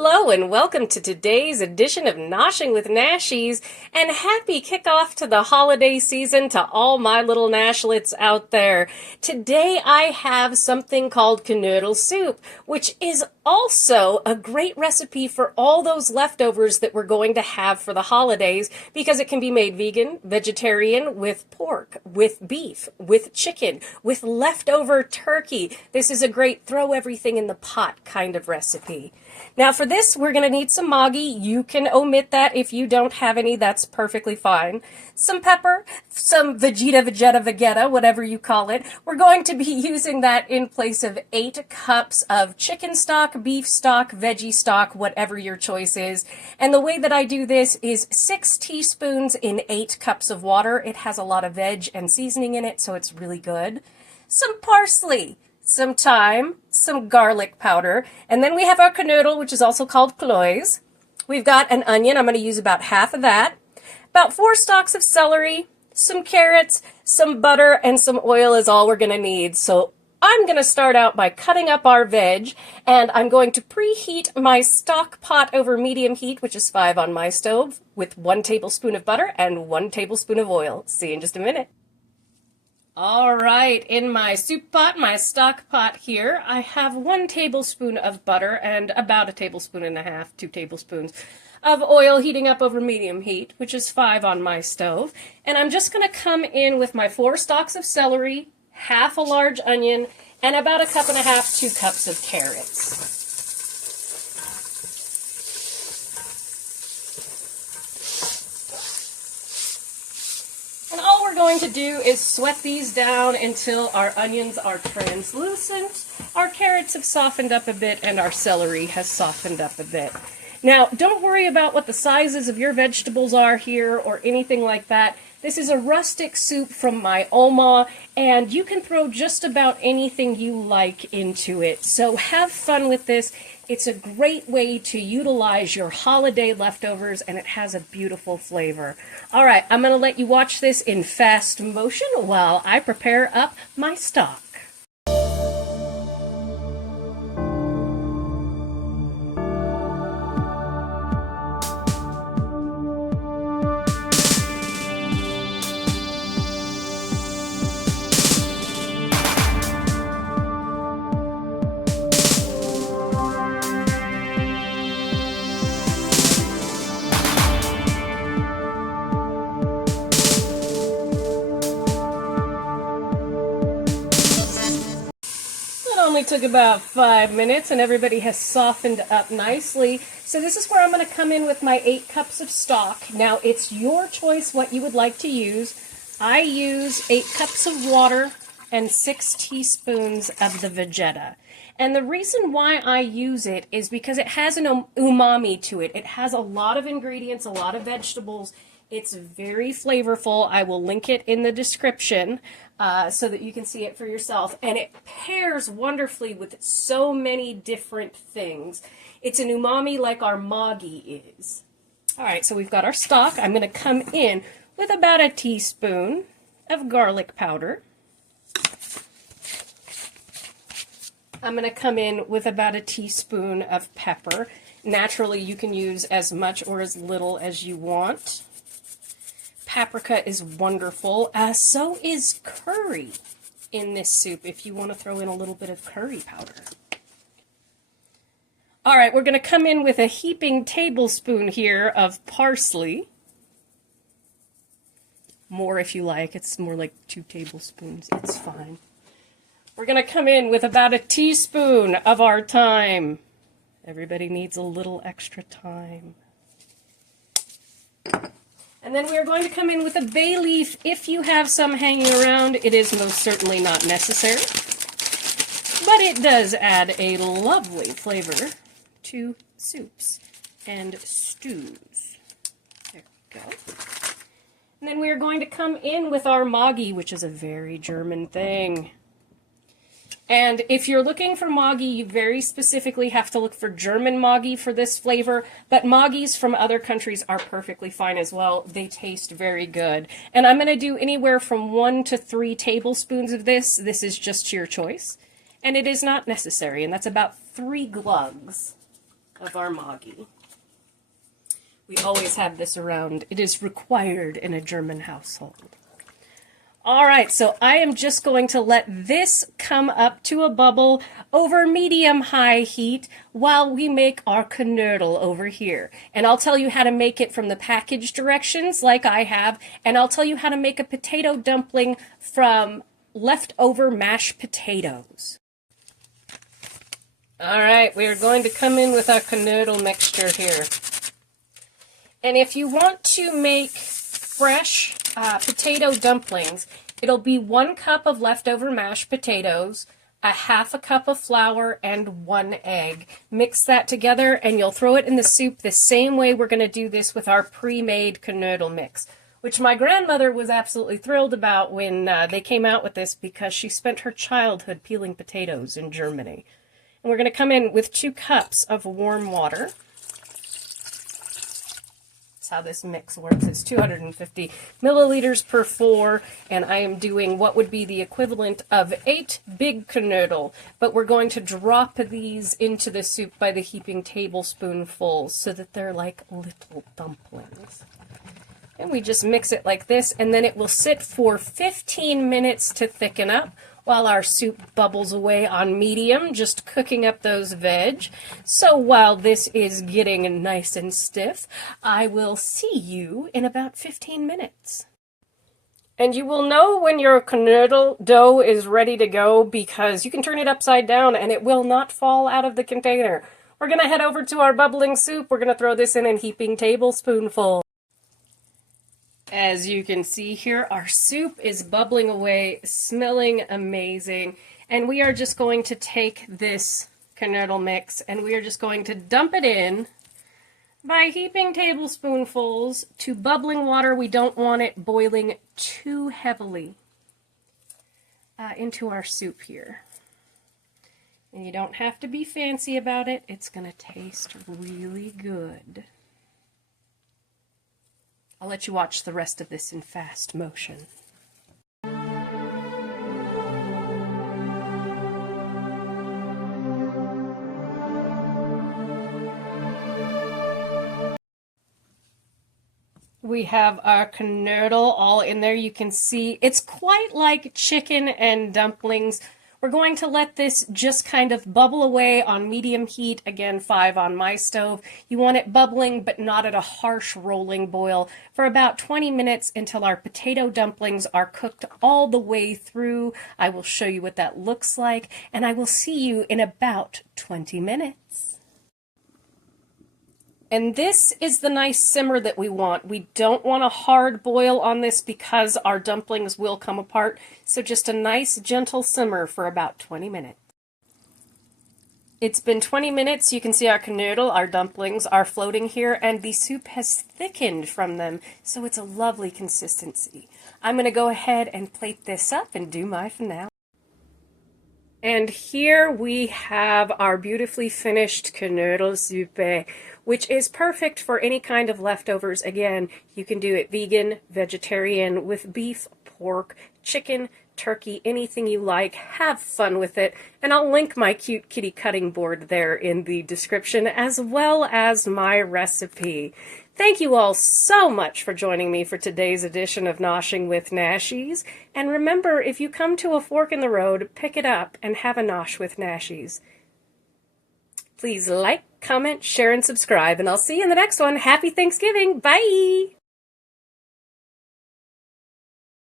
Hello and welcome to today's edition of Noshing with Nashies, and happy kickoff to the holiday season to all my little Nashlets out there. Today I have something called Knödel soup, which is also a great recipe for all those leftovers that we're going to have for the holidays, because it can be made vegan, vegetarian, with pork, with beef, with chicken, with leftover turkey. This is a great throw everything in the pot kind of recipe. Now for this, we're going to need some Maggi. You can omit that if you don't have any, that's perfectly fine. Some pepper, some Vegeta, whatever you call it. We're going to be using that in place of 8 cups of chicken stock, beef stock, veggie stock, whatever your choice is. And the way that I do this is 6 teaspoons in 8 cups of water. It has a lot of veg and seasoning in it, so it's really good. Some parsley, some thyme, some garlic powder, and then we have our Knödel, which is also called cloves. We've got an onion. I'm going to use about half of that. About 4 stalks of celery, some carrots, some butter, and some oil is all we're going to need. So I'm going to start out by cutting up our veg, and I'm going to preheat my stock pot over medium heat, which is 5 on my stove, with 1 tablespoon of butter and 1 tablespoon of oil. See you in just a minute. All right, in my soup pot, my stock pot here, I have 1 tablespoon of butter and about 1.5 tablespoons, 2 tablespoons of oil heating up over medium heat, which is 5 on my stove. And I'm just going to come in with my 4 stalks of celery, half a large onion, and about 1.5 cups, 2 cups of carrots. Going to do is sweat these down until our onions are translucent, our carrots have softened up a bit, and our celery has softened up a bit. Now, don't worry about what the sizes of your vegetables are here or anything like that. This is a rustic soup from my Oma, and you can throw just about anything you like into it. So have fun with this. It's a great way to utilize your holiday leftovers, and it has a beautiful flavor. All right, I'm going to let you watch this in fast motion while I prepare up my stock. Only took about 5 minutes and everybody has softened up nicely. So this is where I'm going to come in with my 8 cups of stock. Now it's your choice what you would like to use. I use 8 cups of water and 6 teaspoons of the Vegeta. And the reason why I use it is because it has an umami to it. It has a lot of ingredients, a lot of vegetables. It's very flavorful. I will link it in the description so that you can see it for yourself. And it pairs wonderfully with so many different things. It's an umami like our Maggi is. All right, so we've got our stock. I'm going to come in with about 1 teaspoon of garlic powder. I'm going to come in with about 1 teaspoon of pepper. Naturally, you can use as much or as little as you want. Paprika is wonderful, so is curry in this soup if you want to throw in a little bit of curry powder. All right, we're going to come in with a heaping tablespoon here of parsley. More if you like, it's more like 2 tablespoons, it's fine. We're going to come in with about 1 teaspoon of our thyme. Everybody needs a little extra thyme. And then we are going to come in with a bay leaf. If you have some hanging around, it is most certainly not necessary. But it does add a lovely flavor to soups and stews. There we go. And then we are going to come in with our Maggi, which is a very German thing. And if you're looking for Maggi, you very specifically have to look for German Maggi for this flavor, but Maggis from other countries are perfectly fine as well. They taste very good. And I'm going to do anywhere from 1 to 3 tablespoons of this. This is just your choice. And it is not necessary, and that's about 3 glugs. of our Maggi. We always have this around. It is required in a German household. All right, so I am just going to let this come up to a bubble over medium-high heat while we make our Knödel over here. And I'll tell you how to make it from the package directions like I have, and I'll tell you how to make a potato dumpling from leftover mashed potatoes. All right, we are going to come in with our Knödel mixture here. And if you want to make fresh potato dumplings, it'll be 1 cup of leftover mashed potatoes, a half a cup of flour, and 1 egg. Mix that together and you'll throw it in the soup the same way we're going to do this with our pre-made Knödel mix, which my grandmother was absolutely thrilled about when they came out with this because she spent her childhood peeling potatoes in Germany. And we're going to come in with 2 cups of warm water. How this mix works. It's 250 milliliters per 4, and I am doing what would be the equivalent of 8 big Knödel, but we're going to drop these into the soup by the heaping tablespoonfuls so that they're like little dumplings. And we just mix it like this, and then it will sit for 15 minutes to thicken up while our soup bubbles away on medium, just cooking up those veg. So while this is getting nice and stiff, I will see you in about 15 minutes. And you will know when your Knödel dough is ready to go because you can turn it upside down and it will not fall out of the container. We're going to head over to our bubbling soup. We're going to throw this in heaping tablespoonful. As you can see here, our soup is bubbling away, smelling amazing, and we are just going to take this Knödel mix and we are just going to dump it in by heaping tablespoonfuls to bubbling water. We don't want it boiling too heavily into our soup here. And you don't have to be fancy about it. It's going to taste really good. I'll let you watch the rest of this in fast motion. We have our Knödel all in there. You can see it's quite like chicken and dumplings. We're going to let this just kind of bubble away on medium heat, again 5 on my stove. You want it bubbling but not at a harsh rolling boil for about 20 minutes until our potato dumplings are cooked all the way through. I will show you what that looks like, and I will see you in about 20 minutes. And this is the nice simmer that we want. We don't want a hard boil on this because our dumplings will come apart. So just a nice gentle simmer for about 20 minutes. It's been 20 minutes. You can see our Knödel, our dumplings, are floating here, and the soup has thickened from them. So it's a lovely consistency. I'm going to go ahead and plate this up and do my finale. And here we have our beautifully finished Knödel Suppe, which is perfect for any kind of leftovers. Again, you can do it vegan, vegetarian, with beef, pork, chicken, turkey, anything you like. Have fun with it. And I'll link my cute kitty cutting board there in the description, as well as my recipe. Thank you all so much for joining me for today's edition of Noshing with Nashies. And remember, if you come to a fork in the road, pick it up and have a nosh with Nashies. Please like, comment, share, and subscribe, and I'll see you in the next one. Happy Thanksgiving! Bye!